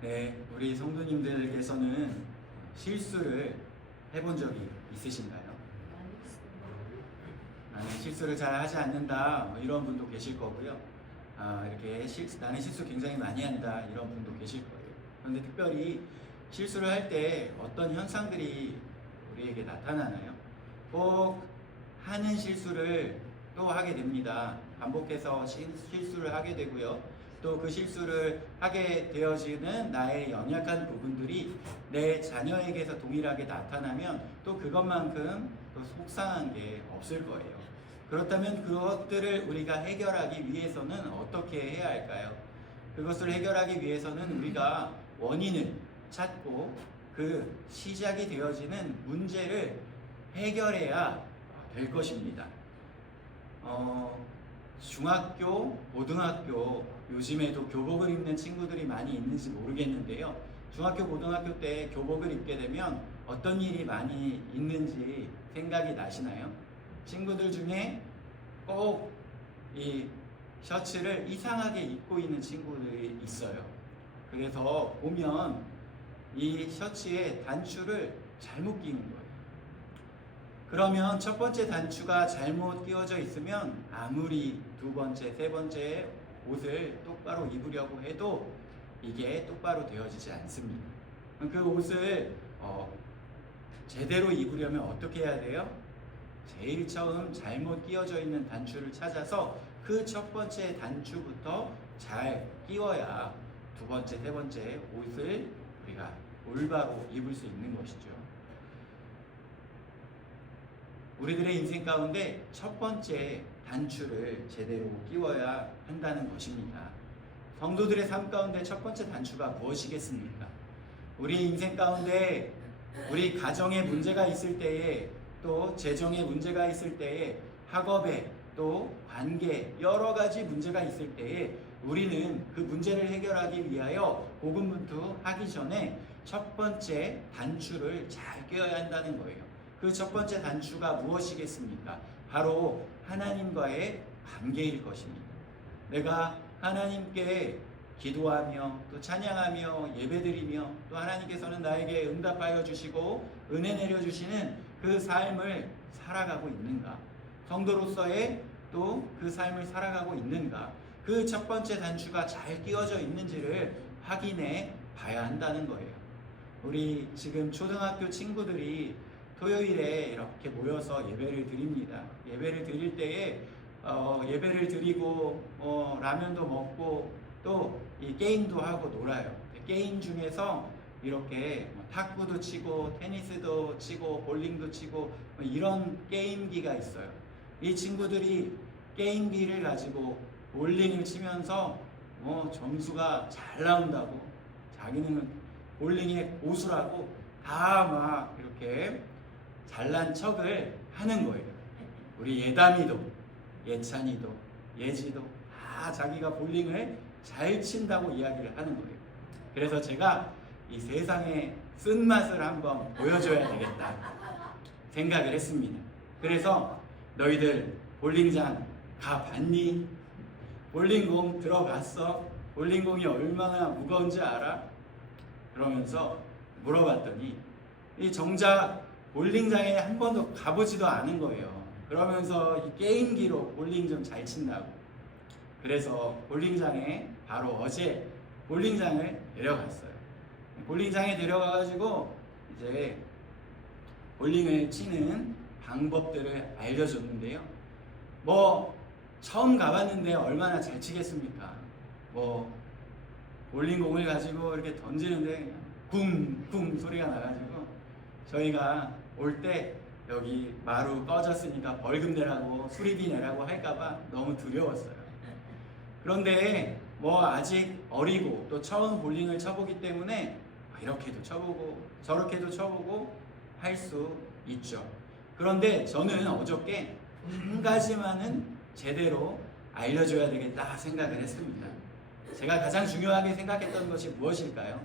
네, 우리 성도님들께서는 실수를 해본 적이 있으신가요? 나는 실수를 잘 하지 않는다, 이런 분도 계실 거고요. 이렇게 나는 실수 굉장히 많이 한다, 이런 분도 계실 거예요. 그런데 특별히 실수를 할 때 어떤 현상들이 우리에게 나타나나요? 꼭 하는 실수를 또 하게 됩니다. 반복해서 실수를 하게 되고요. 또 그 실수를 하게 되어지는 나의 연약한 부분들이 내 자녀에게서 동일하게 나타나면 또 그것만큼 또 속상한 게 없을 거예요. 그렇다면 그것들을 우리가 해결하기 위해서는 어떻게 해야 할까요? 그것을 해결하기 위해서는 우리가 원인을 찾고 그 시작이 되어지는 문제를 해결해야 될 것입니다. 중학교, 고등학교, 요즘에도 교복을 입는 친구들이 많이 있는지 모르겠는데요. 중학교, 고등학교 때 교복을 입게 되면 어떤 일이 많이 있는지 생각이 나시나요? 친구들 중에 꼭 이 셔츠를 이상하게 입고 있는 친구들이 있어요. 그래서 보면 이 셔츠의 단추를 잘못 끼는 거예요. 그러면 첫 번째 단추가 잘못 끼워져 있으면 아무리 두 번째, 세 번째 옷을 똑바로 입으려고 해도 이게 똑바로 되어지지 않습니다. 그 옷을 제대로 입으려면 어떻게 해야 돼요? 제일 처음 잘못 끼워져 있는 단추를 찾아서 그 첫 번째 단추부터 잘 끼워야 두 번째, 세 번째 옷을 우리가 올바로 입을 수 있는 것이죠. 우리들의 인생 가운데 첫 번째 단추를 제대로 끼워야 한다는 것입니다. 성도들의 삶 가운데 첫 번째 단추가 무엇이겠습니까? 우리 인생 가운데 우리 가정에 문제가 있을 때에, 또 재정에 문제가 있을 때에, 학업에, 또 관계, 여러 가지 문제가 있을 때에 우리는 그 문제를 해결하기 위하여 고군분투하기 전에 첫 번째 단추를 잘 끼워야 한다는 거예요. 그 첫 번째 단추가 무엇이겠습니까? 바로 하나님과의 관계일 것입니다. 내가 하나님께 기도하며 또 찬양하며 예배드리며 또 하나님께서는 나에게 응답하여 주시고 은혜 내려주시는 그 삶을 살아가고 있는가? 성도로서의 또 그 삶을 살아가고 있는가? 그 첫 번째 단추가 잘 끼워져 있는지를 확인해 봐야 한다는 거예요. 우리 지금 초등학교 친구들이 토요일에 이렇게 모여서 예배를 드립니다. 예배를 드릴 때에 예배를 드리고 라면도 먹고 또 이 게임도 하고 놀아요. 게임 중에서 이렇게 탁구도 치고 테니스도 치고 볼링도 치고 이런 게임기가 있어요. 이 친구들이 게임기를 가지고 볼링을 치면서 점수가 잘 나온다고, 자기는 볼링의 고수라고 다 막 이렇게 잘난 척을 하는 거예요. 우리 예담이도, 예찬이도, 예지도 다 자기가 볼링을 잘 친다고 이야기를 하는 거예요. 그래서 제가 이 세상의 쓴맛을 한번 보여줘야 되겠다 생각을 했습니다. 그래서 너희들 볼링장 가봤니? 볼링공 들어봤어? 볼링공이 얼마나 무거운지 알아? 그러면서 물어봤더니 이 정작 볼링장에 한 번도 가보지도 않은 거예요. 그러면서 이 게임기로 볼링 좀 잘 친다고. 그래서 볼링장에 바로 어제 볼링장을 데려갔어요. 볼링장에 데려가가지고 이제 볼링을 치는 방법들을 알려줬는데요. 처음 가봤는데 얼마나 잘 치겠습니까? 볼링공을 가지고 이렇게 던지는데 쿵쿵 소리가 나가지고 저희가 올 때 여기 마루 꺼졌으니까 벌금 내라고 수리비 내라고 할까봐 너무 두려웠어요. 그런데 아직 어리고 또 처음 볼링을 쳐보기 때문에 이렇게도 쳐보고 저렇게도 쳐보고 할 수 있죠. 그런데 저는 어저께 한 가지만은 제대로 알려줘야 되겠다 생각을 했습니다. 제가 가장 중요하게 생각했던 것이 무엇일까요?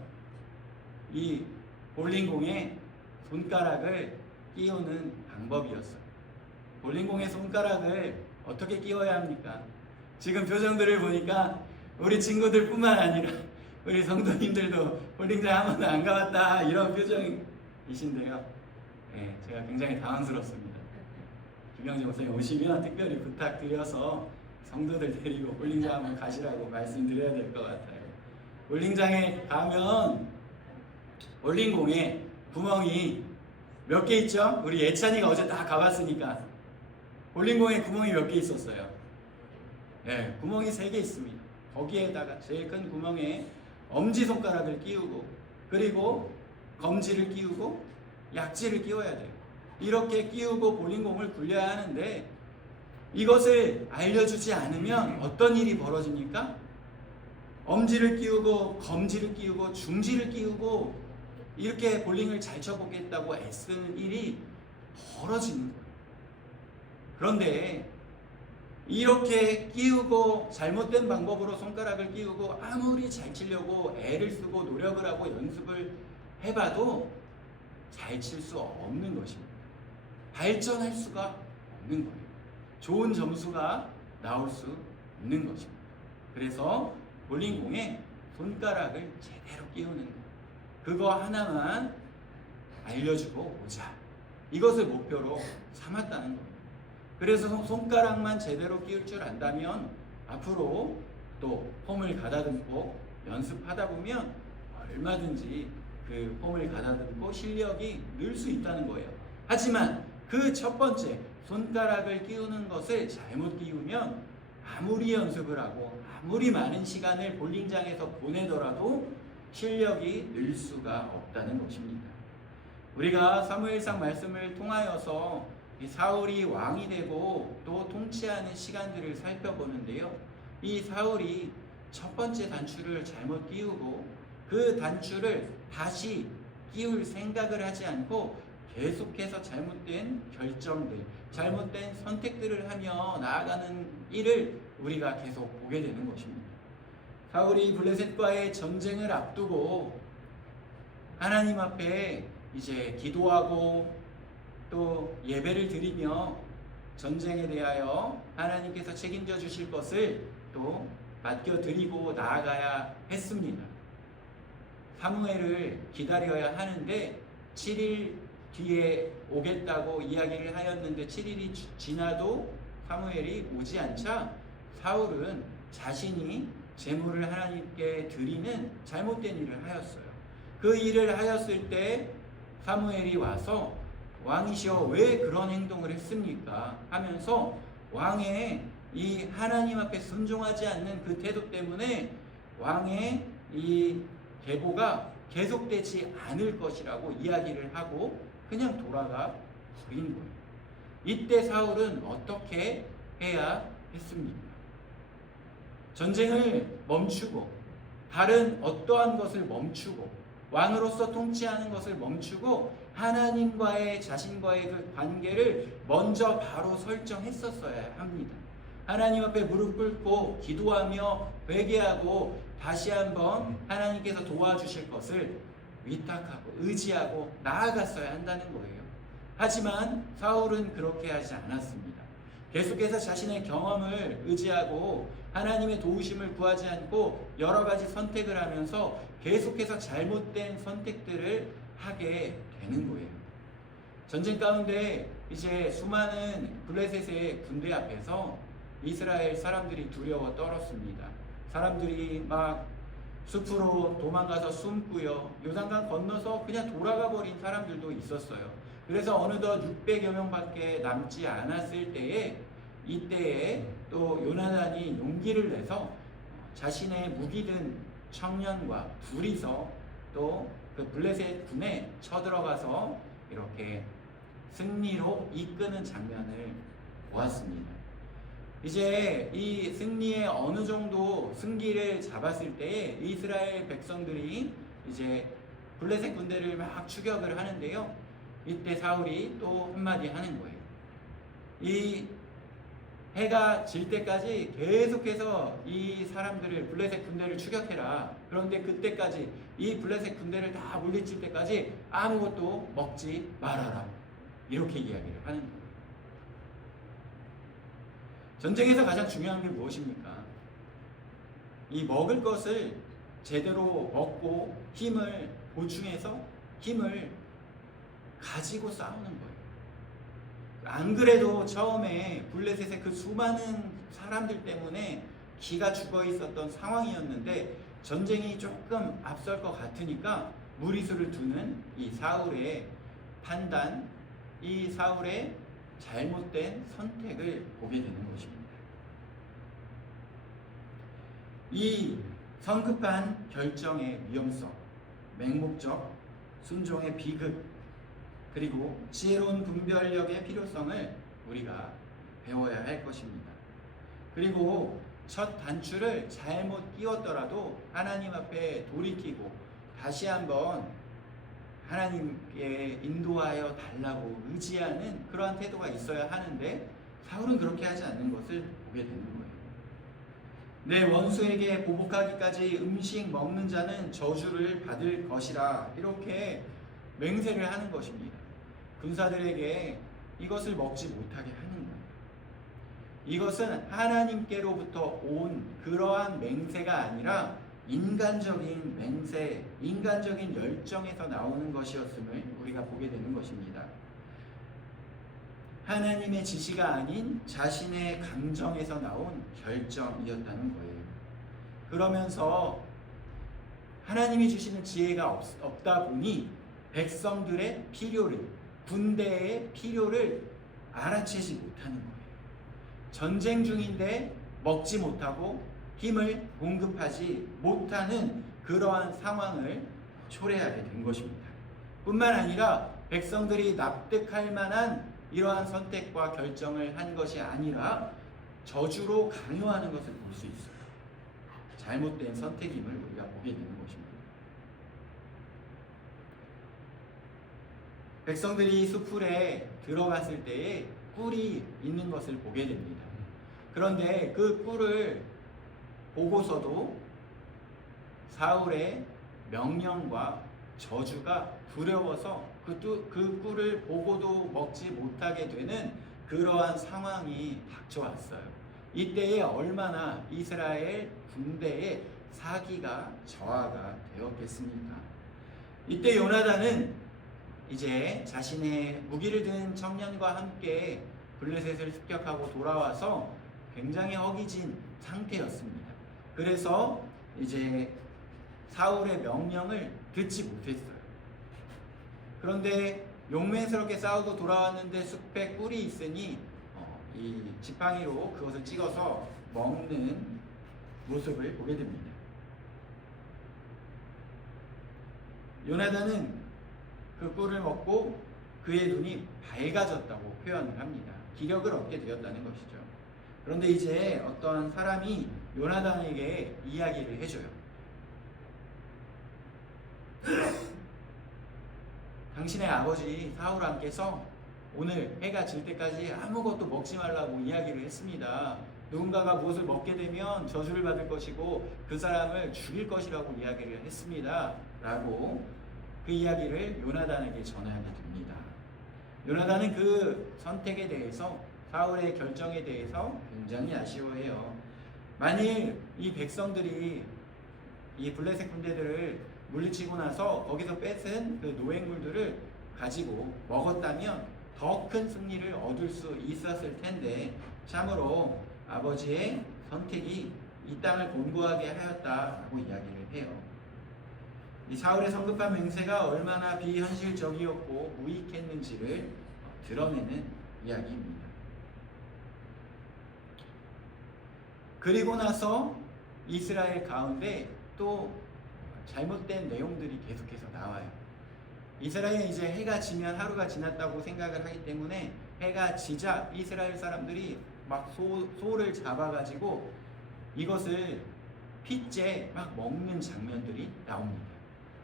이 볼링공에 손가락을 끼우는 방법이었어요. 볼링공에 손가락을 어떻게 끼워야 합니까? 지금 표정들을 보니까 우리 친구들 뿐만 아니라 우리 성도님들도 볼링장 한 번도 안 가봤다 이런 표정이신데요. 네, 제가 굉장히 당황스럽습니다. 김영재 목사님 오시면 특별히 부탁드려서 성도들 데리고 볼링장 한번 가시라고 말씀드려야 될 것 같아요. 볼링장에 가면 볼링공에 구멍이 몇 개 있죠? 우리 예찬이가 어제 다 가봤으니까 볼링공에 구멍이 몇 개 있었어요? 네, 구멍이 3개 있습니다. 거기에다가 제일 큰 구멍에 엄지손가락을 끼우고 그리고 검지를 끼우고 약지를 끼워야 돼요. 이렇게 끼우고 볼링공을 굴려야 하는데 이것을 알려주지 않으면 어떤 일이 벌어집니까? 엄지를 끼우고 검지를 끼우고 중지를 끼우고 이렇게 볼링을 잘 쳐보겠다고 애쓰는 일이 벌어지는 거예요. 그런데 이렇게 끼우고 잘못된 방법으로 손가락을 끼우고 아무리 잘 치려고 애를 쓰고 노력을 하고 연습을 해봐도 잘 칠 수 없는 것입니다. 발전할 수가 없는 거예요. 좋은 점수가 나올 수 없는 것입니다. 그래서 볼링공에 손가락을 제대로 끼우는 것, 그거 하나만 알려주고 오자. 이것을 목표로 삼았다는 겁니다. 그래서 손가락만 제대로 끼울 줄 안다면 앞으로 또 홈을 가다듬고 연습하다 보면 얼마든지 그 홈을 가다듬고 실력이 늘 수 있다는 거예요. 하지만 그 첫 번째 손가락을 끼우는 것을 잘못 끼우면 아무리 연습을 하고 아무리 많은 시간을 볼링장에서 보내더라도 실력이 늘 수가 없다는 것입니다. 우리가 사무엘상 말씀을 통하여서 사울이 왕이 되고 또 통치하는 시간들을 살펴보는데요. 이 사울이 첫 번째 단추를 잘못 끼우고 그 단추를 다시 끼울 생각을 하지 않고 계속해서 잘못된 결정들, 잘못된 선택들을 하며 나아가는 일을 우리가 계속 보게 되는 것입니다. 사울이 블레셋과의 전쟁을 앞두고 하나님 앞에 이제 기도하고 또 예배를 드리며 전쟁에 대하여 하나님께서 책임져 주실 것을 또 맡겨드리고 나아가야 했습니다. 사무엘을 기다려야 하는데 7일 뒤에 오겠다고 이야기를 하였는데 7일이 지나도 사무엘이 오지 않자 사울은 자신이 제물을 하나님께 드리는 잘못된 일을 하였어요. 그 일을 하였을 때 사무엘이 와서 왕이시여 왜 그런 행동을 했습니까? 하면서 왕의 이 하나님 앞에 순종하지 않는 그 태도 때문에 왕의 이 계보가 계속되지 않을 것이라고 이야기를 하고 그냥 돌아가 버린 거예요. 이때 사울은 어떻게 해야 했습니까? 전쟁을 멈추고 다른 어떠한 것을 멈추고 왕으로서 통치하는 것을 멈추고 하나님과의 자신과의 그 관계를 먼저 바로 설정했었어야 합니다. 하나님 앞에 무릎 꿇고 기도하며 회개하고 다시 한번 하나님께서 도와주실 것을 위탁하고 의지하고 나아갔어야 한다는 거예요. 하지만 사울은 그렇게 하지 않았습니다. 계속해서 자신의 경험을 의지하고 하나님의 도우심을 구하지 않고 여러 가지 선택을 하면서 계속해서 잘못된 선택들을 하게 되는 거예요. 전쟁 가운데 이제 수많은 블레셋의 군대 앞에서 이스라엘 사람들이 두려워 떨었습니다. 사람들이 막 숲으로 도망가서 숨고요. 요단강 건너서 그냥 돌아가 버린 사람들도 있었어요. 그래서 어느덧 600여 명밖에 남지 않았을 때에 이때에 또 요나단이 용기를 내서 자신의 무기 든 청년과 둘이서 또 그 블레셋 군에 쳐들어가서 이렇게 승리로 이끄는 장면을 보았습니다. 이제 이 승리에 어느 정도 승기를 잡았을 때에 이스라엘 백성들이 이제 블레셋 군대를 막 추격을 하는데요. 이때 사울이 또 한마디 하는 거예요. 이 해가 질 때까지 계속해서 이 사람들을 블레셋 군대를 추격해라. 그런데 그때까지 이 블레셋 군대를 다 물리칠 때까지 아무것도 먹지 말아라. 이렇게 이야기를 하는 거예요. 전쟁에서 가장 중요한 게 무엇입니까? 이 먹을 것을 제대로 먹고 힘을 보충해서 힘을 가지고 싸우는 거예요. 안 그래도 처음에 블레셋의 그 수많은 사람들 때문에 기가 죽어 있었던 상황이었는데 전쟁이 조금 앞설 것 같으니까 무리수를 두는 이 사울의 판단, 이 사울의 잘못된 선택을 보게 되는 것입니다. 이 성급한 결정의 위험성, 맹목적, 순종의 비극, 그리고 지혜로운 분별력의 필요성을 우리가 배워야 할 것입니다. 그리고 첫 단추를 잘못 끼웠더라도 하나님 앞에 돌이키고 다시 한번 하나님께 인도하여 달라고 의지하는 그러한 태도가 있어야 하는데 사울은 그렇게 하지 않는 것을 보게 되는 거예요. 내 원수에게 보복하기까지 음식 먹는 자는 저주를 받을 것이라 이렇게 맹세를 하는 것입니다. 군사들에게 이것을 먹지 못하게 하는 거예요. 이것은 하나님께로부터 온 그러한 맹세가 아니라 인간적인 맹세, 인간적인 열정에서 나오는 것이었음을 우리가 보게 되는 것입니다. 하나님의 지시가 아닌 자신의 감정에서 나온 결정이었다는 거예요. 그러면서 하나님이 주시는 지혜가 없다 보니 백성들의 필요를, 군대의 필요를 알아채지 못하는 거예요. 전쟁 중인데 먹지 못하고 힘을 공급하지 못하는 그러한 상황을 초래하게 된 것입니다. 뿐만 아니라 백성들이 납득할 만한 이러한 선택과 결정을 한 것이 아니라 저주로 강요하는 것을 볼 수 있어요. 잘못된 선택임을 우리가 보게 되는 것입니다. 백성들이 숲풀에 들어갔을 때에 꿀이 있는 것을 보게 됩니다. 그런데 그 꿀을 보고서도 사울의 명령과 저주가 두려워서 그 꿀을 보고도 먹지 못하게 되는 그러한 상황이 닥쳐왔어요. 이때에 얼마나 이스라엘 군대의 사기가 저하가 되었겠습니까? 이때 요나단은 이제 자신의 무기를 든 청년과 함께 블레셋을 습격하고 돌아와서 굉장히 허기진 상태였습니다. 그래서 이제 사울의 명령을 듣지 못했어요. 그런데 용맹스럽게 싸우고 돌아왔는데 숲에 꿀이 있으니 이 지팡이로 그것을 찍어서 먹는 모습을 보게 됩니다. 요나단은 그 꿀을 먹고 그의 눈이 밝아졌다고 표현을 합니다. 기력을 얻게 되었다는 것이죠. 그런데 이제 어떤 사람이 요나단에게 이야기를 해줘요. 당신의 아버지 사울왕께서 오늘 해가 질 때까지 아무것도 먹지 말라고 이야기를 했습니다. 누군가가 무엇을 먹게 되면 저주를 받을 것이고 그 사람을 죽일 것이라고 이야기를 했습니다. 라고 그 이야기를 요나단에게 전하게 됩니다. 요나단은 그 선택에 대해서, 사울의 결정에 대해서 굉장히 아쉬워해요. 만일 이 백성들이 이 블레셋 군대들을 물리치고 나서 거기서 뺏은 그 노획물들을 가지고 먹었다면 더 큰 승리를 얻을 수 있었을 텐데 참으로 아버지의 선택이 이 땅을 곤고하게 하였다라고 이야기를 해요. 이 사울의 성급한 맹세가 얼마나 비현실적이었고 무익했는지를 드러내는 이야기입니다. 그리고 나서 이스라엘 가운데 또 잘못된 내용들이 계속해서 나와요. 이스라엘은 이제 해가 지면 하루가 지났다고 생각을 하기 때문에 해가 지자 이스라엘 사람들이 막 소를 잡아가지고 이것을 핏째 막 먹는 장면들이 나옵니다.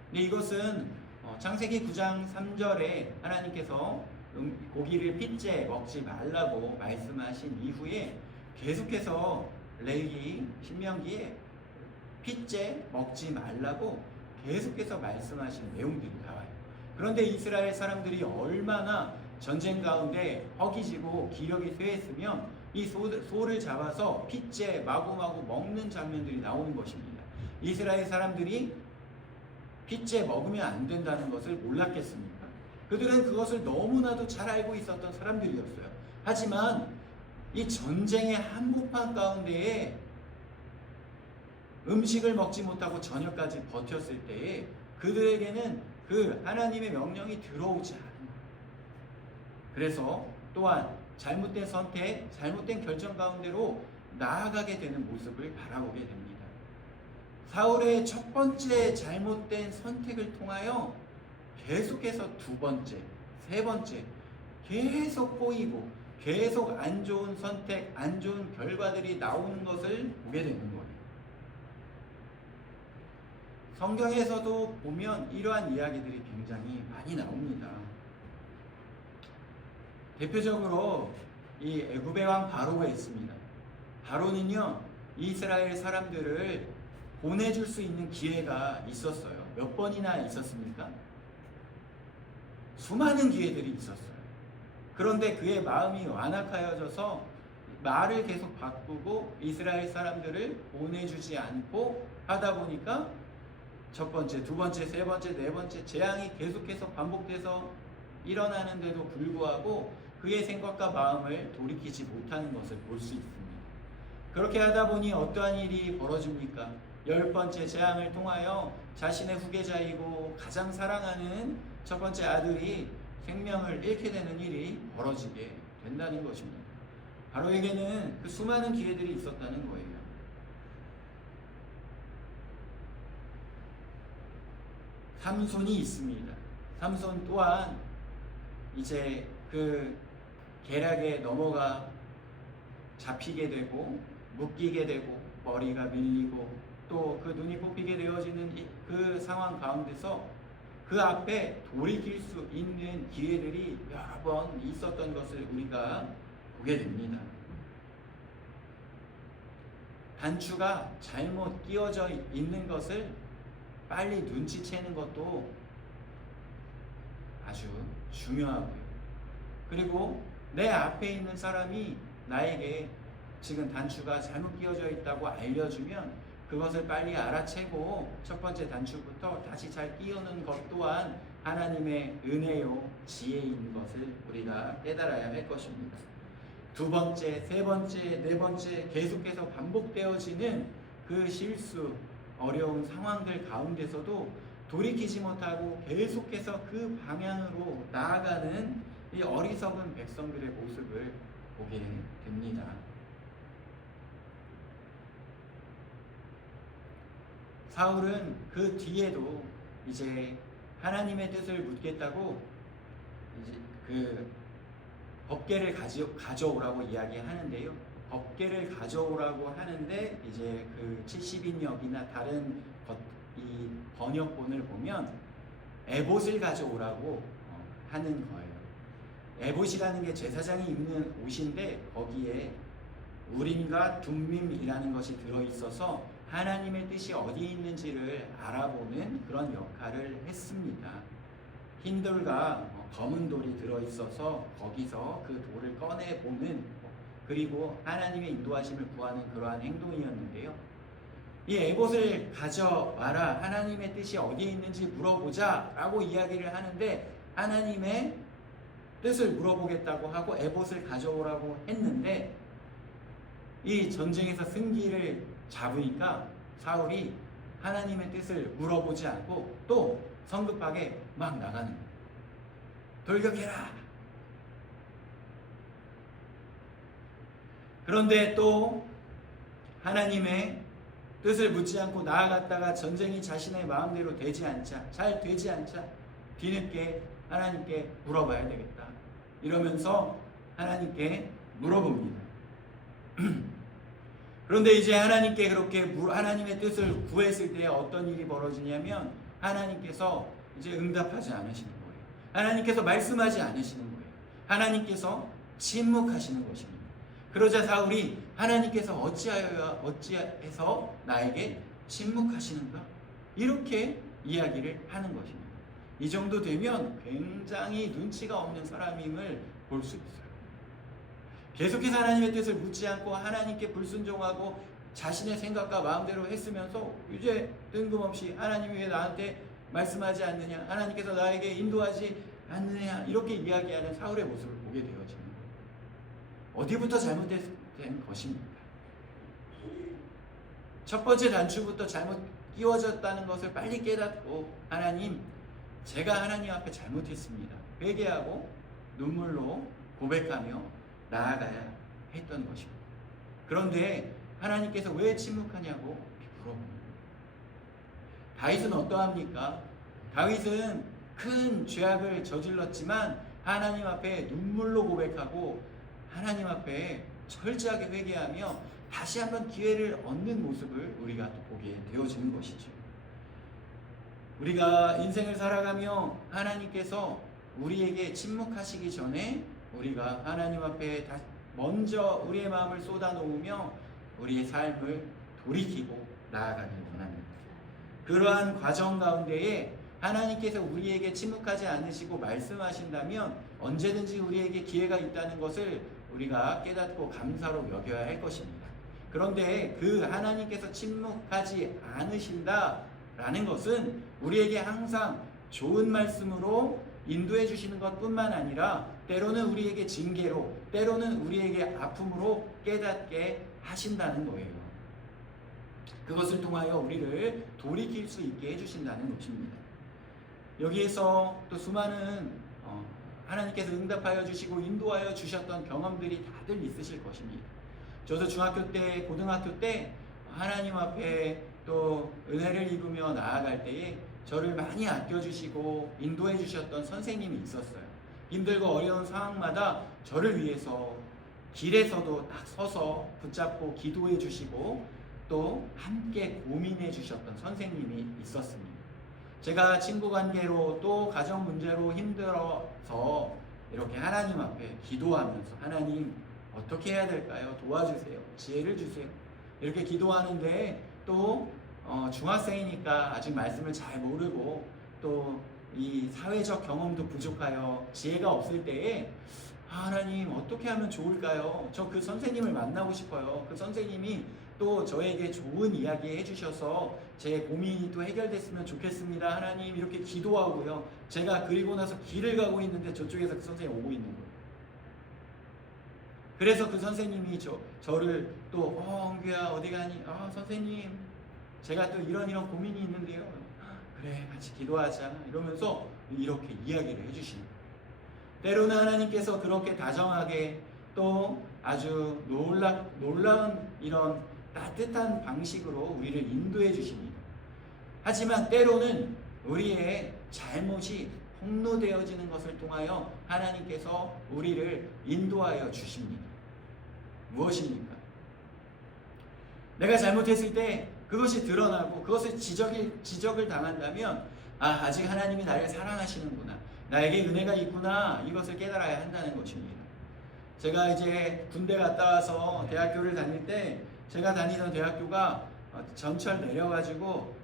근데 이것은 창세기 9장 3절에 하나님께서 고기를 핏째 먹지 말라고 말씀하신 이후에 계속해서 레위기 신명기에 핏째 먹지 말라고 계속해서 말씀하신 내용들이 나와요. 그런데 이스라엘 사람들이 얼마나 전쟁 가운데 허기지고 기력이 쇠했으면 이 소를 잡아서 핏째 마구마구 먹는 장면들이 나오는 것입니다. 이스라엘 사람들이 핏째 먹으면 안 된다는 것을 몰랐겠습니까? 그들은 그것을 너무나도 잘 알고 있었던 사람들이었어요. 하지만 이 전쟁의 한복판 가운데에 음식을 먹지 못하고 저녁까지 버텼을 때에 그들에게는 그 하나님의 명령이 들어오지 않은 거예요. 그래서 또한 잘못된 선택, 잘못된 결정 가운데로 나아가게 되는 모습을 바라보게 됩니다. 사울의 첫 번째 잘못된 선택을 통하여 계속해서 두 번째, 세 번째 계속 꼬이고 계속 안 좋은 선택, 안 좋은 결과들이 나오는 것을 보게 되는 거예요. 성경에서도 보면 이러한 이야기들이 굉장히 많이 나옵니다. 대표적으로 이 애굽의 왕 바로가 있습니다. 바로는요, 이스라엘 사람들을 보내줄 수 있는 기회가 있었어요. 몇 번이나 있었습니까? 수많은 기회들이 있었어요. 그런데 그의 마음이 완악하여져서 말을 계속 바꾸고 이스라엘 사람들을 보내주지 않고 하다 보니까 첫 번째, 두 번째, 세 번째, 네 번째 재앙이 계속해서 반복돼서 일어나는데도 불구하고 그의 생각과 마음을 돌이키지 못하는 것을 볼 수 있습니다. 그렇게 하다 보니 어떠한 일이 벌어집니까? 10번째 재앙을 통하여 자신의 후계자이고 가장 사랑하는 첫 번째 아들이 생명을 잃게 되는 일이 벌어지게 된다는 것입니다. 바로에게는 그 수많은 기회들이 있었다는 거예요. 삼손이 있습니다. 삼손 또한 이제 그 계략에 넘어가 잡히게 되고 묶이게 되고 머리가 밀리고 또 그 눈이 뽑히게 되어지는 그 상황 가운데서 그 앞에 돌이킬 수 있는 기회들이 여러 번 있었던 것을 우리가 보게 됩니다. 단추가 잘못 끼워져 있는 것을 빨리 눈치채는 것도 아주 중요하고요. 그리고 내 앞에 있는 사람이 나에게 지금 단추가 잘못 끼워져 있다고 알려주면 그것을 빨리 알아채고 첫 번째 단추부터 다시 잘 끼우는 것 또한 하나님의 은혜요 지혜인 것을 우리가 깨달아야 할 것입니다. 두 번째, 세 번째, 네 번째 계속해서 반복되어지는 그 실수, 어려운 상황들 가운데서도 돌이키지 못하고 계속해서 그 방향으로 나아가는 이 어리석은 백성들의 모습을 보게 됩니다. 사울은 그 뒤에도 이제 하나님의 뜻을 묻겠다고 이제 그 법궤를 가져오라고 이야기하는데요. 법궤를 가져오라고 하는데 이제 그 70인역이나 다른 이 번역본을 보면 에봇을 가져오라고 하는 거예요. 에봇이라는 게 제사장이 입는 옷인데 거기에 우림과 둠밈이라는 것이 들어있어서 하나님의 뜻이 어디 있는지를 알아보는 그런 역할을 했습니다. 흰 돌과 검은 돌이 들어있어서 거기서 그 돌을 꺼내보는 그리고 하나님의 인도하심을 구하는 그러한 행동이었는데요. 이 에봇을 가져와라, 하나님의 뜻이 어디에 있는지 물어보자 라고 이야기를 하는데 하나님의 뜻을 물어보겠다고 하고 에봇을 가져오라고 했는데 이 전쟁에서 승기를 잡으니까 사울이 하나님의 뜻을 물어보지 않고 또 성급하게 막 나가는 거예요. 돌격해라. 그런데 또 하나님의 뜻을 묻지 않고 나아갔다가 전쟁이 자신의 마음대로 되지 않자, 잘 되지 않자 뒤늦게 하나님께 물어봐야 되겠다. 이러면서 하나님께 물어봅니다. 그런데 이제 하나님께 그렇게 하나님의 뜻을 구했을 때 어떤 일이 벌어지냐면 하나님께서 이제 응답하지 않으시는 거예요. 하나님께서 말씀하지 않으시는 거예요. 하나님께서 침묵하시는 것입니다. 그러자 사울이 하나님께서 어찌해서 나에게 침묵하시는가? 이렇게 이야기를 하는 것입니다. 이 정도 되면 굉장히 눈치가 없는 사람임을 볼 수 있어요. 계속해서 하나님의 뜻을 묻지 않고 하나님께 불순종하고 자신의 생각과 마음대로 했으면서 이제 뜬금없이 하나님이 왜 나한테 말씀하지 않느냐, 하나님께서 나에게 인도하지 않느냐, 이렇게 이야기하는 사울의 모습을 보게 되어지는 거예요. 어디부터 잘못된 것입니까? 첫 번째 단추부터 잘못 끼워졌다는 것을 빨리 깨닫고, 하나님, 제가 하나님 앞에 잘못했습니다, 회개하고 눈물로 고백하며 나아가야 했던 것입니다. 그런데 하나님께서 왜 침묵하냐고 물어봅니다. 다윗은 어떠합니까? 다윗은 큰 죄악을 저질렀지만 하나님 앞에 눈물로 고백하고 하나님 앞에 철저하게 회개하며 다시 한번 기회를 얻는 모습을 우리가 또 보게 되어지는 것이죠. 우리가 인생을 살아가며 하나님께서 우리에게 침묵하시기 전에 우리가 하나님 앞에 먼저 우리의 마음을 쏟아놓으며 우리의 삶을 돌이키고 나아가길 원합니다. 그러한 과정 가운데에 하나님께서 우리에게 침묵하지 않으시고 말씀하신다면 언제든지 우리에게 기회가 있다는 것을 우리가 깨닫고 감사로 여겨야 할 것입니다. 그런데 그 하나님께서 침묵하지 않으신다라는 것은 우리에게 항상 좋은 말씀으로 인도해 주시는 것뿐만 아니라 때로는 우리에게 징계로, 때로는 우리에게 아픔으로 깨닫게 하신다는 거예요. 그것을 통하여 우리를 돌이킬 수 있게 해주신다는 것입니다. 여기에서 또 수많은 하나님께서 응답하여 주시고 인도하여 주셨던 경험들이 다들 있으실 것입니다. 저도 중학교 때, 고등학교 때 하나님 앞에 또 은혜를 입으며 나아갈 때에 저를 많이 아껴주시고 인도해 주셨던 선생님이 있었어요. 힘들고 어려운 상황마다 저를 위해서 길에서도 딱 서서 붙잡고 기도해 주시고 또 함께 고민해 주셨던 선생님이 있었습니다. 제가 친구 관계로 또 가정 문제로 힘들어서 이렇게 하나님 앞에 기도하면서 하나님 어떻게 해야 될까요? 도와주세요. 지혜를 주세요. 이렇게 기도하는데 또 중학생이니까 아직 말씀을 잘 모르고 또 이 사회적 경험도 부족하여 지혜가 없을 때에 하나님 어떻게 하면 좋을까요? 저 그 선생님을 만나고 싶어요. 그 선생님이 또 저에게 좋은 이야기 해주셔서 제 고민이 또 해결됐으면 좋겠습니다. 하나님 이렇게 기도하고요. 제가 그리고 나서 길을 가고 있는데 저쪽에서 그 선생님이 오고 있는 거예요. 그래서 그 선생님이 저를 또 엉규야 어디 가니? 선생님 제가 또 이런 고민이 있는데요. 그래 같이 기도하자 이러면서 이렇게 이야기를 해주시는 거예요. 때로는 하나님께서 그렇게 다정하게 또 아주 놀라운 이런 따뜻한 방식으로 우리를 인도해 주십니다. 하지만 때로는 우리의 잘못이 폭로되어지는 것을 통하여 하나님께서 우리를 인도하여 주십니다. 무엇입니까? 내가 잘못했을 때 그것이 드러나고 그것을 지적을 당한다면 아직 하나님이 나를 사랑하시는구나, 나에게 은혜가 있구나, 이것을 깨달아야 한다는 것입니다. 제가 이제 군대 갔다 와서 대학교를 다닐 때 제가 다니던 대학교가 전철 내려가지고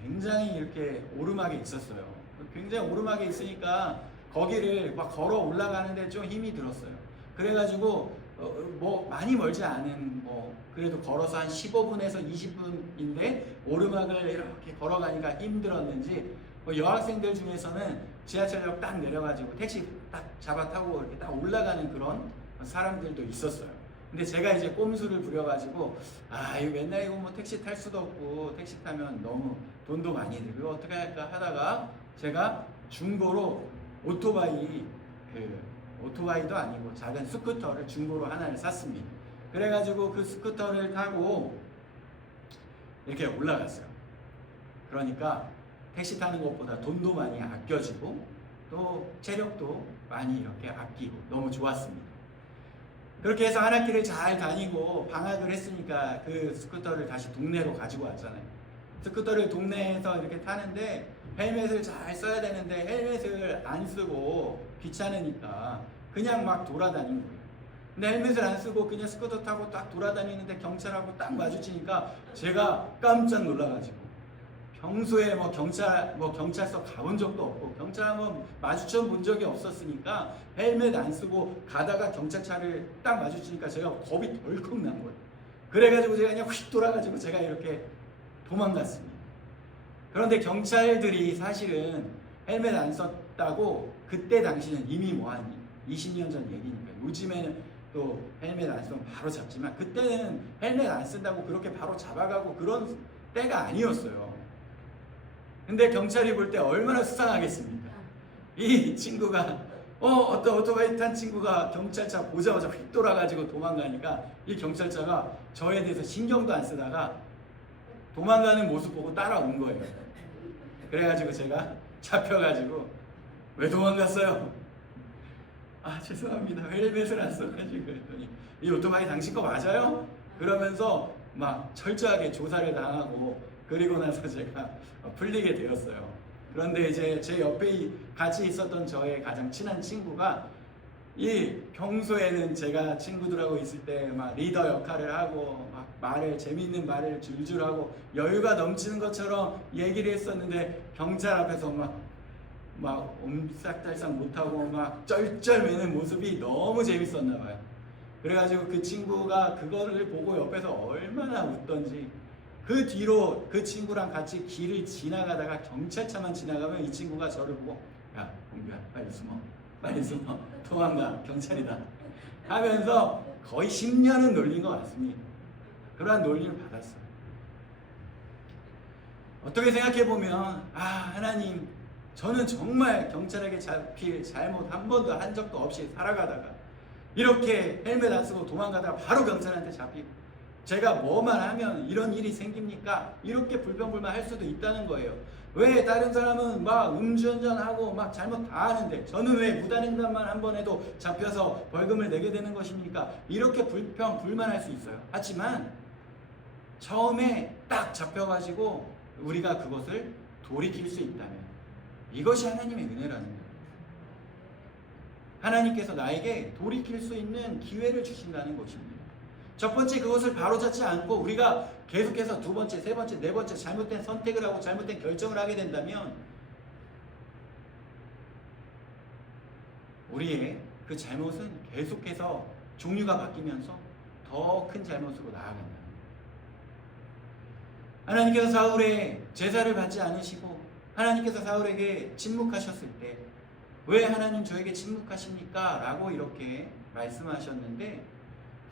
굉장히 이렇게 오르막에 있었어요. 굉장히 오르막에 있으니까 거기를 막 걸어 올라가는데 좀 힘이 들었어요. 그래가지고 뭐 많이 멀지 않은 그래도 걸어서 한 15분에서 20분인데 오르막을 이렇게 걸어가니까 힘들었는지 여학생들 중에서는 지하철역 딱 내려가지고 택시 딱 잡아 타고 이렇게 딱 올라가는 그런 사람들도 있었어요. 근데 제가 이제 꼼수를 부려가지고 이거 맨날 이거 뭐 택시 탈 수도 없고 택시 타면 너무 돈도 많이 들고 어떻게 할까 하다가 제가 중고로 오토바이도 아니고 작은 스쿠터를 중고로 하나를 샀습니다. 그래가지고 그 스쿠터를 타고 이렇게 올라갔어요. 그러니까 택시 타는 것보다 돈도 많이 아껴지고 또 체력도 많이 이렇게 아끼고 너무 좋았습니다. 그렇게 해서 한 학기를 잘 다니고 방학을 했으니까 그 스쿠터를 다시 동네로 가지고 왔잖아요. 스쿠터를 동네에서 이렇게 타는데 헬멧을 잘 써야 되는데 헬멧을 안 쓰고 귀찮으니까 그냥 막 돌아다닌 거예요. 근데 헬멧을 안 쓰고 그냥 스쿠터 타고 딱 돌아다니는데 경찰하고 딱 마주치니까 제가 깜짝 놀라가지고, 평소에 경찰서 가본 적도 없고 경찰하고 마주쳐 본 적이 없었으니까 헬멧 안 쓰고 가다가 경찰차를 딱 마주치니까 제가 겁이 덜컥 난 거예요. 그래가지고 제가 그냥 휙 돌아가지고 제가 이렇게 도망갔습니다. 그런데 경찰들이 사실은 헬멧 안 썼다고 그때 당시는 이미 뭐 한 20년 전 얘기니까 요즘에는 또 헬멧 안 쓰면 바로 잡지만 그때는 헬멧 안 쓴다고 그렇게 바로 잡아가고 그런 때가 아니었어요. 근데 경찰이 볼 때 얼마나 수상하겠습니까? 이 친구가 어떤 오토바이 탄 친구가 경찰차 보자마자 휙 돌아가지고 도망가니까 이 경찰차가 저에 대해서 신경도 안 쓰다가 도망가는 모습 보고 따라온 거예요. 그래가지고 제가 잡혀가지고 왜 도망갔어요? 아 죄송합니다. 헬멧을 안 써가지고 그랬더니 이 오토바이 당신 거 맞아요? 그러면서 막 철저하게 조사를 당하고 그리고 나서 제가 풀리게 되었어요. 그런데 이제 제 옆에 같이 있었던 저의 가장 친한 친구가 이 평소에는 제가 친구들하고 있을 때 막 리더 역할을 하고 막 재미있는 말을 줄줄 하고 여유가 넘치는 것처럼 얘기를 했었는데 경찰 앞에서 막 옴싹달싹 못하고 막 쩔쩔매는 모습이 너무 재밌었나 봐요. 그래가지고 그 친구가 그거를 보고 옆에서 얼마나 웃던지 그 뒤로 그 친구랑 같이 길을 지나가다가 경찰차만 지나가면 이 친구가 저를 보고 야 공규야 빨리 숨어 도망가 경찰이다 하면서 거의 10년은 놀린 것 같습니다. 그러한 놀림을 받았어요. 어떻게 생각해보면 하나님 저는 정말 경찰에게 잡힐 잘못 한 번도 한 적도 없이 살아가다가 이렇게 헬멧 안 쓰고 도망가다가 바로 경찰한테 잡히고 제가 뭐만 하면 이런 일이 생깁니까? 이렇게 불평불만 할 수도 있다는 거예요. 왜 다른 사람은 막 음주운전하고 막 잘못 다 하는데 저는 왜 무단횡단만 한 번 해도 잡혀서 벌금을 내게 되는 것입니까? 이렇게 불평불만할 수 있어요. 하지만 처음에 딱 잡혀가지고 우리가 그것을 돌이킬 수 있다면 이것이 하나님의 은혜라는 거예요. 하나님께서 나에게 돌이킬 수 있는 기회를 주신다는 것입니다. 첫 번째 그것을 바로잡지 않고 우리가 계속해서 두 번째, 세 번째, 네 번째 잘못된 선택을 하고 잘못된 결정을 하게 된다면 우리의 그 잘못은 계속해서 종류가 바뀌면서 더 큰 잘못으로 나아간다. 하나님께서 사울의 제사를 받지 않으시고 하나님께서 사울에게 침묵하셨을 때 왜 하나님 저에게 침묵하십니까? 라고 이렇게 말씀하셨는데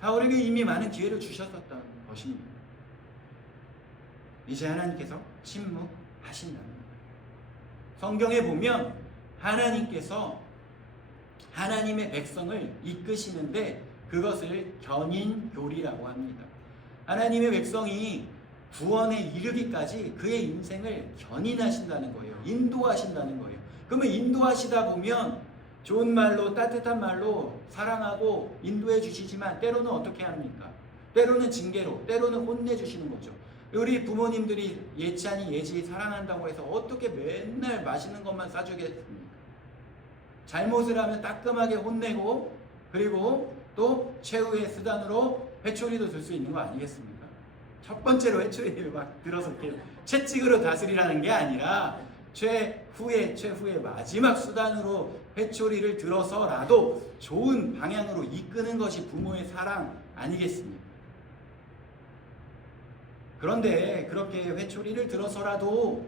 사울에게 이미 많은 기회를 주셨었던 것입니다. 이제 하나님께서 침묵하신다는 거예요. 성경에 보면 하나님께서 하나님의 백성을 이끄시는데 그것을 견인교리라고 합니다. 하나님의 백성이 구원에 이르기까지 그의 인생을 견인하신다는 거예요. 인도하신다는 거예요. 그러면 인도하시다 보면 좋은 말로 따뜻한 말로 사랑하고 인도해 주시지만 때로는 어떻게 합니까? 때로는 징계로, 때로는 혼내주시는 거죠. 우리 부모님들이 예치 아니 예지 사랑한다고 해서 어떻게 맨날 맛있는 것만 사주겠습니까? 잘못을 하면 따끔하게 혼내고 그리고 또 최후의 수단으로 회초리도 들 수 있는 거 아니겠습니까? 첫 번째로 회초리를 막 들어서 이렇게 채찍으로 다스리라는 게 아니라 최후의 마지막 수단으로 회초리를 들어서라도 좋은 방향으로 이끄는 것이 부모의 사랑 아니겠습니까? 그런데 그렇게 회초리를 들어서라도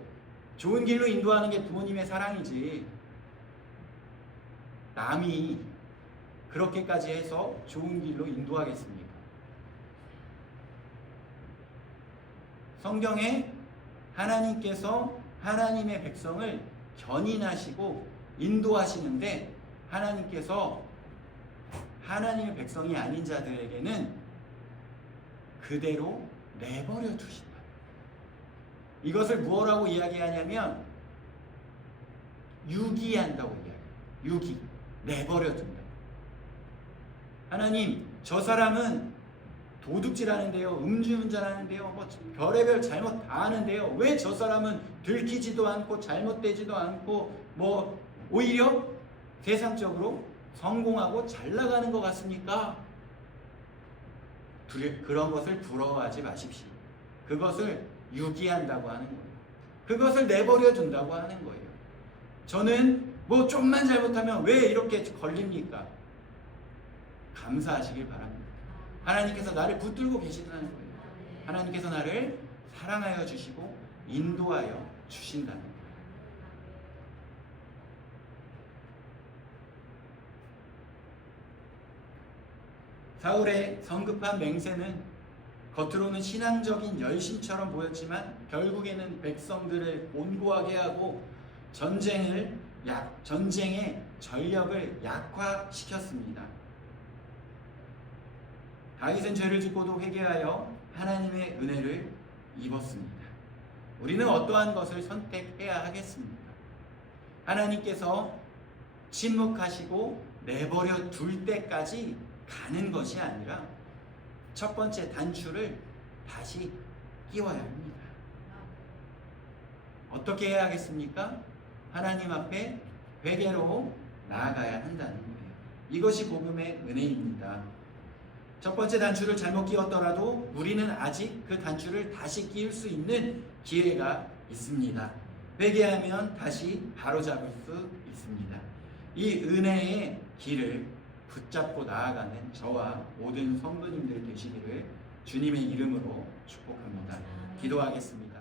좋은 길로 인도하는 게 부모님의 사랑이지 남이 그렇게까지 해서 좋은 길로 인도하겠습니까? 성경에 하나님께서 하나님의 백성을 견인하시고 인도하시는데 하나님께서 하나님의 백성이 아닌 자들에게는 그대로 내버려 두신다. 이것을 무엇라고 이야기하냐면 유기한다고 이야기해요. 유기, 내버려 둔다. 하나님, 저 사람은 도둑질하는데요, 음주운전하는데요, 뭐 별의별 잘못 다 하는데요. 왜 저 사람은 들키지도 않고 잘못되지도 않고 뭐 오히려 세상적으로 성공하고 잘 나가는 것 같습니까? 그런 것을 부러워하지 마십시오. 그것을 유기한다고 하는 거예요. 그것을 내버려 둔다고 하는 거예요. 저는 뭐 좀만 잘못하면 왜 이렇게 걸립니까? 감사하시길 바랍니다. 하나님께서 나를 붙들고 계시다는 거예요. 하나님께서 나를 사랑하여 주시고 인도하여 주신다는 거예요. 사울의 성급한 맹세는 겉으로는 신앙적인 열심처럼 보였지만 결국에는 백성들을 곤고하게 하고 전쟁의 전력을 약화시켰습니다. 다윗은 죄를 짓고도 회개하여 하나님의 은혜를 입었습니다. 우리는 어떠한 것을 선택해야 하겠습니까? 하나님께서 침묵하시고 내버려 둘 때까지 가는 것이 아니라 첫 번째 단추를 다시 끼워야 합니다. 어떻게 해야 하겠습니까? 하나님 앞에 회개로 나아가야 한다는 거예요. 이것이 복음의 은혜입니다. 첫 번째 단추를 잘못 끼웠더라도 우리는 아직 그 단추를 다시 끼울 수 있는 기회가 있습니다. 회개하면 다시 바로잡을 수 있습니다. 이 은혜의 길을 붙잡고 나아가는 저와 모든 성도님들 되시기를 주님의 이름으로 축복합니다. 기도하겠습니다.